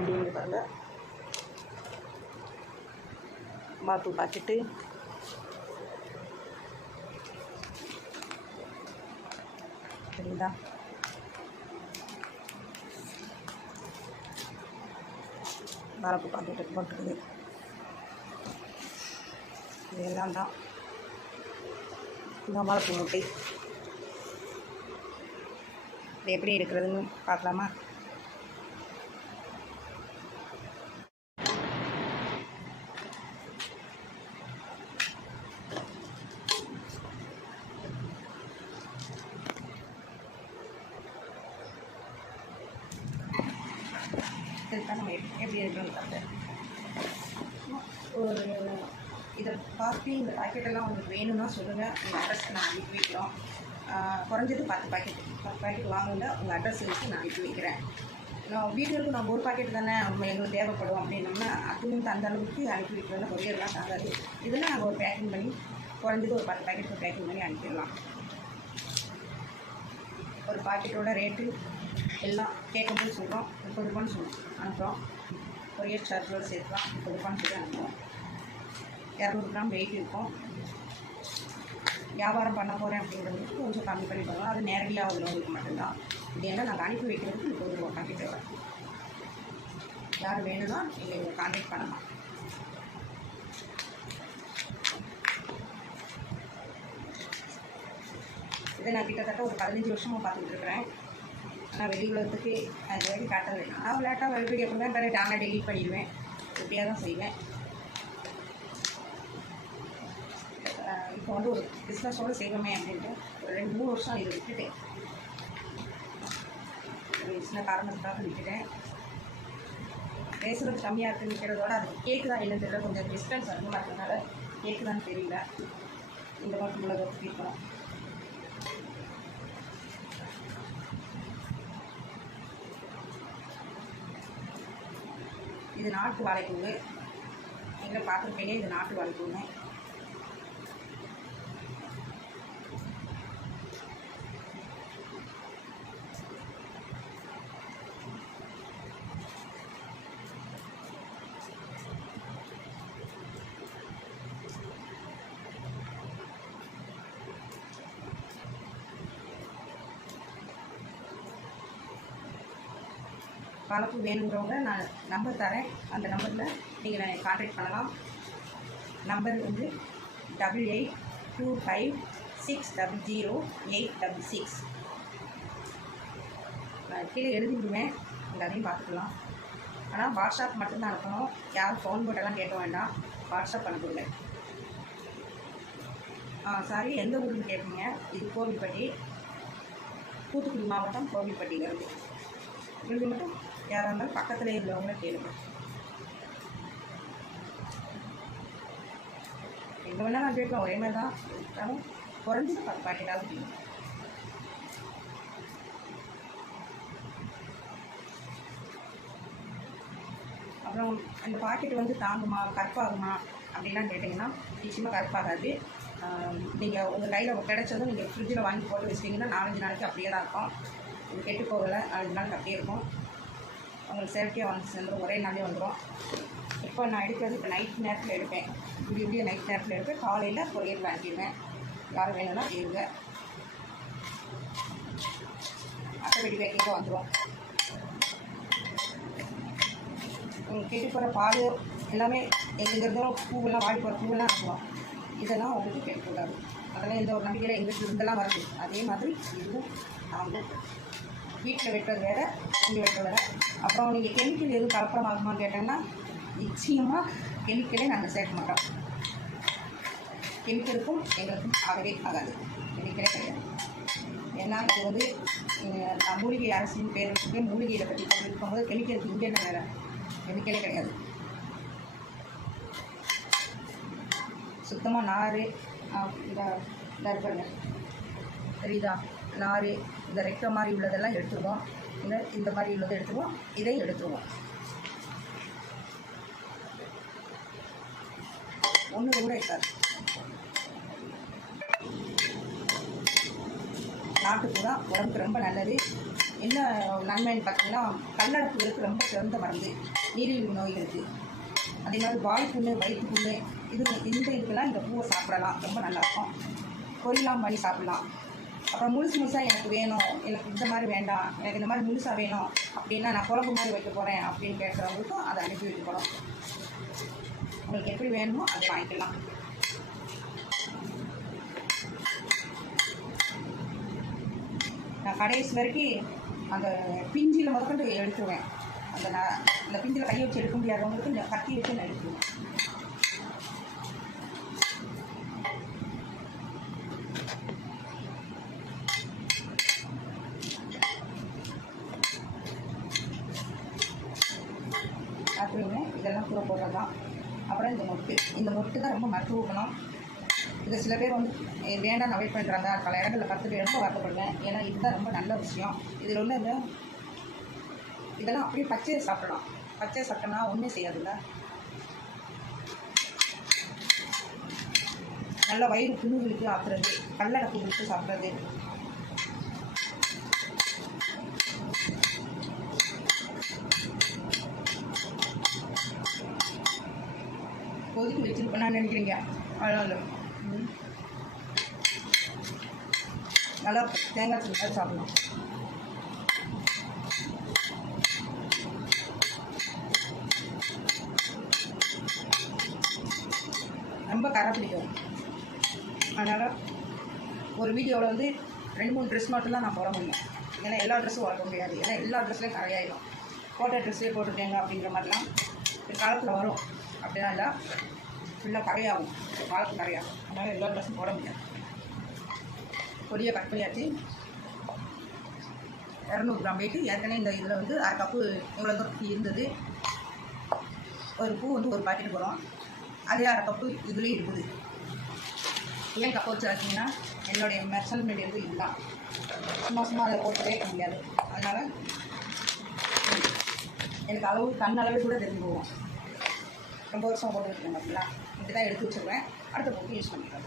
அப்படின்னு பாருங்கள். மாப்பு பாக்கெட்டு, சரிங்களா? வாழைப்பூ பாக்கெட்டு போட்டுருக்குது. இதெல்லாம் தான் இந்த வாழைப்பூ முட்டை. இது எப்படி இருக்கிறதுன்னு பார்க்கலாமா? இதுதான் நம்ம எப்படி இருக்குன்னு பார்த்தேன். ஒரு இதை பார்த்து இந்த பாக்கெட்டெல்லாம் உங்களுக்கு வேணும்னா சொல்லுங்கள். உங்கள் அட்ரஸ்க்கு நான் அனுப்பி வைக்கிறோம். குறைஞ்சது 10 பாக்கெட் வாங்குங்க. உங்கள் அட்ரஸ் வச்சு நான் அனுப்பி வைக்கிறேன். வீட்டுக்கு நம்ம ஒரு பாக்கெட் தானே எங்களுக்கு தேவைப்படும் அப்படின்னோம்னா அதுவும் அந்த அளவுக்கு அனுப்பி வைக்கிறோம்னா கொரியர்லாம் தாங்காது. இதெல்லாம் நாங்கள் ஒரு பேக்கிங் பண்ணி குறைஞ்சது ஒரு 10 பாக்கெட்டுக்கு பேக்கிங் பண்ணி அனுப்பிடலாம். ஒரு பாக்கெட்டோட ரேட்டு எல்லாம் கேட்கும்போது சொல்கிறோம். 30 ரூபான்னு சொல்லுவோம் அனுப்புகிறோம். கொரியர் சார்ஜோடு சேர்த்துலாம் 30 ரூபான்னு சொல்லி அனுப்புவோம். 200 கிராம் வெயிட் இருக்கும். வியாபாரம் பண்ண போகிறேன் அப்படிங்கிறதுக்கு கொஞ்சம் கம்மி பண்ணி பண்ணுவோம். அது நேரடியாக உள்ளவங்களுக்கு மட்டும்தான். இது ஏன்னா நாங்கள் அனுப்பி வைக்கிறதுக்கு 30 ரூபா பாக்கெட் வரும். யார் வேணும்னா நீங்கள் கான்டாக்ட் பண்ணலாம். இதை நான் கிட்டத்தட்ட ஒரு 15 வருஷமாக பார்த்துட்டு இருக்கிறேன். ஆனால் வெளி உலகத்துக்கு அது வரைக்கும் காட்டலை. நான் விளையாட்டாக வீடியோ பண்ணுவேன், பிறகு ஆனால் டெலிட் பண்ணிடுவேன். இப்படியாக தான் செய்வேன். இப்போ வந்து ஒரு பிஸ்னஸோடு செய்வோமே அப்படின்ட்டு ஒரு 2-3 வருஷம் இதை விட்டுட்டேன். ஒரு சின்ன காரணத்துக்காக விட்டுட்டேன். பேசுகிறது கம்மியாக இருக்குது நிற்கிறதோட அது கேக்கு தான் என்னன்னு தெரியல. கொஞ்சம் டிஸ்டன்ஸ் அதிகமாக இருக்கிறதுனால கேட்குதான்னு தெரியல. இந்த மாதிரி உலகத்துக்கு இருக்கணும். இது நாட்டு வாழைப்பூவு. எங்கே பார்த்துருப்பீங்க, இது நாட்டு வாழைப்பூங்க. வாழைப்பூ வேணுங்கிறவங்க நான் நம்பர் தரேன். அந்த நம்பரில் நீங்கள் கான்டாக்ட் பண்ணலாம். நம்பர் வந்து 8825600866. நான் கீழே எழுதிவிடுவேன். நீங்கள் அதையும் பார்த்துக்கலாம். ஆனால் வாட்ஸ்அப் மட்டும்தான் அனுப்பணும். யாரும் ஃபோன் போட்டெல்லாம் கேட்க வேண்டாம். வாட்ஸ்அப் அனுப்புங்க. சாரி, எந்த ஊருக்கு கேட்பீங்க? இது கோவில்பட்டி, தூத்துக்குடி மாவட்டம் கோவில்பட்டியிலேருந்து. இது மட்டும் யாராக இருந்தாலும் பக்கத்தில் உள்ளவங்கள கேளுங்க. எங்கே வேணால் நான் கேட்கலாம். ஒரே மாதிரி தான் இருந்தாலும் குறைஞ்சது 10 பாக்கெட்டாவது கேட்கும். அப்புறம் அந்த பாக்கெட் வந்து தாங்குமா, கருப்பாகுமா அப்படின்லாம் கேட்டிங்கன்னா நிச்சயமாக கருப்பாகாது. நீங்கள் உங்கள் கையில் கிடைச்சதும் நீங்கள் ஃப்ரிட்ஜில் வாங்கி போட்டு வச்சிட்டிங்கன்னா 4-5 நாளைக்கு அப்படியே தான் இருக்கும். இது கெட்டு போகலை. 4 நாளைக்கு அப்படியே இருக்கும். உங்களுக்கு சேஃப்டியாக வந்து சேர்ந்துடும். ஒரே நாளே வந்துடும். இப்போ நான் எடுக்கிறது இப்போ நைட் நேரத்தில் எடுப்பேன். இப்படி நைட் நேரத்தில் எடுப்பேன். காலையில் கொரியர் வாங்கிடுவேன். யாரும் வேணும்னா இருங்க. அட்டைப்பெட்டி பேக்கிங்காக வந்துடும். உங்களுக்கு கெட்டு போகிற பால் எல்லாமே எங்கேருந்தோ பூவெல்லாம் வாடி போகிற பூவெல்லாம் இருக்கும். இதெல்லாம் உங்களுக்கு கெட்டுக்கூடாது. அதெல்லாம் எந்த ஒரு நம்பிக்கையில் எங்களுக்கு இருந்தெல்லாம் வருது. அதே மாதிரி இதுவும் நான் வந்து வீட்டில் வெட்டுறது வேறு, இங்கே வெட்டுறது வேறு. அப்புறம் நீங்கள் கெமிக்கல் எதுவும் கலப்படமாகுமான்னு கேட்டோன்னா நிச்சயமாக கெமிக்கலே நாங்கள் சேர்க்க மாட்டோம். கெமிக்கலுக்கும் எங்களுக்கும் ஆகவே ஆகாது. கெமிக்கலே கிடையாது. ஏன்னா இது வந்து மூலிகை அரசின் பேர் வச்சுட்டு மூலிகையை பற்றி இருக்கும்போது கெமிக்கலுக்கு இங்கே என்ன வேறு கெமிக்கலே கிடையாது. சுத்தமாக நார் இந்த இருப்பாங்க தெரியுதா, நார் இந்த ரெக்க மாதிரி உள்ளதெல்லாம் எடுத்துருவோம். இந்த மாதிரி உள்ளதை எடுத்துருவோம். இதை எடுத்துருவோம். ஒன்று கூட இருக்காது. நாட்டுப்பூ தான் உடம்புக்கு ரொம்ப நல்லது. என்ன நன்மைன்னு பார்த்தீங்கன்னா கல்லடப்புகளுக்கு ரொம்ப சிறந்த மருந்து, நீரிழிவு நோய்களுக்கு. அதே மாதிரி வாய்ப்புண்ணு, வயிற்றுப்புண்ணு, இதுக்கெல்லாம் இந்த பூவை சாப்பிடலாம், ரொம்ப நல்லாயிருக்கும். பொரியலாம் பண்ணி சாப்பிட்லாம். அப்புறம் முழுசாக எனக்கு வேணும், எனக்கு இந்த மாதிரி வேண்டாம், எனக்கு இந்த மாதிரி முழுசாக வேணும் அப்படின்னா நான் குழம்பு மாதிரி வைக்க போகிறேன் அப்படின்னு கேட்குறவங்களுக்கும் அதை அனுப்பி வைக்க போகிறோம். உங்களுக்கு எப்படி வேணுமோ அதை வாங்கிக்கலாம். நான் கடைசி வரைக்கும் அந்த பிஞ்சில் முதற்கொண்டு எடுத்துருவேன். அந்த பிஞ்சில் கையை வச்சு எடுக்க முடியாதவங்களுக்கு இந்த கத்தி வச்சு நான் எடுத்துருவேன். பார்த்துருங்க, இதெல்லாம் கூட போடுறது தான். அப்புறம் இந்த மொட்டு தான் ரொம்ப மருத்துவ குணம். இதை சில பேர் வந்து வேண்டாம் அவாய்ட் பண்ணுறாங்க. பல இடங்களில் கற்றுட்டு ரொம்ப வருத்தப்படுவேன். ஏன்னா இதுதான் ரொம்ப நல்ல விஷயம். இதில் உள்ள இதெல்லாம் அப்படியே பச்சையை சாப்பிடலாம். பச்சையை சாப்பிட்டோம்னா ஒன்றும் செய்யாதுல்ல. நல்ல வயிறு புண்ணுகளுக்கு ஆக்குறது, கல்லடப்புகளுக்கு சாப்பிட்றது. கொதிக்க வச்சுருப்பேன் நினைக்கிறீங்க. அதனால் நல்லா தேங்காய் சட்னி சாப்பிடலாம். ரொம்ப கரை பிடிக்கும். அதனால் ஒரு வீடியோவில் வந்து 2-3 ட்ரெஸ் மட்டும்தான் நான் போட முடியும். ஏன்னா எல்லா ட்ரெஸ்ஸும் வளர்க்க முடியாது. ஏன்னா எல்லா ட்ரெஸ்லேயும் கரையாயிடும். போட்ட ட்ரெஸ்லேயே போட்டுட்டேங்க அப்படிங்கிற மாதிரிலாம் காலத்தில் வரும். அப்படிலாம் இல்லை, ஃபுல்லாக கரையாகும், காலத்து கரையாகும். அதனால் எல்லா ட்ரெஸ்ஸும் போட முடியாது. பொடியை கட் பண்ணியாச்சு. 200 கிராம் வெயிட்டு. ஏற்கனவே இந்த இதில் வந்து 1/2 கப்பு இவ்வளோ தூரம் இருந்தது. ஒரு பூ வந்து ஒரு பாக்கெட் போகிறோம். அதே 1/2 கப்பு இதுலேயும் இருக்குது. ஏன் கப்பை வச்சு வச்சிங்கன்னா என்னுடைய மெஷர்மெண்ட் வந்து இதுதான். சும்மா அதை போட்டு கேட்க முடியாது. அதனால் எனக்கு அளவு அளவு கூட தெரிஞ்சு போவோம். ரொம்ப வருஷம் போட்டு வச்சுருக்கேன். அப்படின்னா இப்படி தான் எடுத்து வச்சுருவேன். அடுத்த போட்டு யூஸ் பண்ணிக்கிறேன்.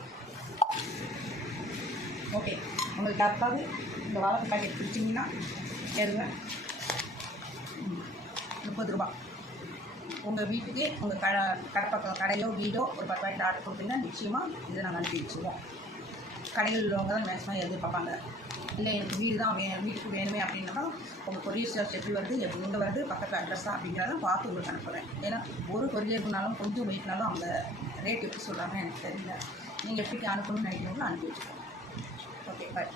ஓகே, உங்களுக்கு யாருக்காவது இந்த வாழைப்பூ பாக்கெட் பிடிச்சிங்கன்னா ஏறுங்க. 30 ரூபா. உங்கள் வீட்டுக்கு உங்கள் கடப்பக்கம் கடையோ வீடோ ஒரு 10 பாக்கெட் ஆர்டர் கொடுத்தீங்கன்னா நிச்சயமாக இதை நாங்கள் அனுப்பி வச்சுருவோம். கடையில் உள்ளவங்க தான் மேக்ஸிமம் எதிர்பார்ப்பாங்க. இல்லை எனக்கு வீடு தான் வீட்டுக்கு வேணுமே அப்படின்னா உங்கள் கொரியர் சார்ஜ் எப்படி வருது, எப்படி எங்கே வருது, பக்கத்து அட்ரஸ் தான் அப்படிங்கிறத பார்த்து உங்களுக்கு அனுப்புகிறேன். ஏன்னா ஒரு கொரியர்னாலும் கொஞ்சம் வெயிட்னாலும் அவங்க ரேட் எப்படி சொல்கிறாங்கன்னு எனக்கு தெரியல. நீங்கள் எப்படி அனுப்பணும்னு நினைக்கிறீங்களோ அனுப்பி வச்சுக்கோங்க. ஓகே, பாய்.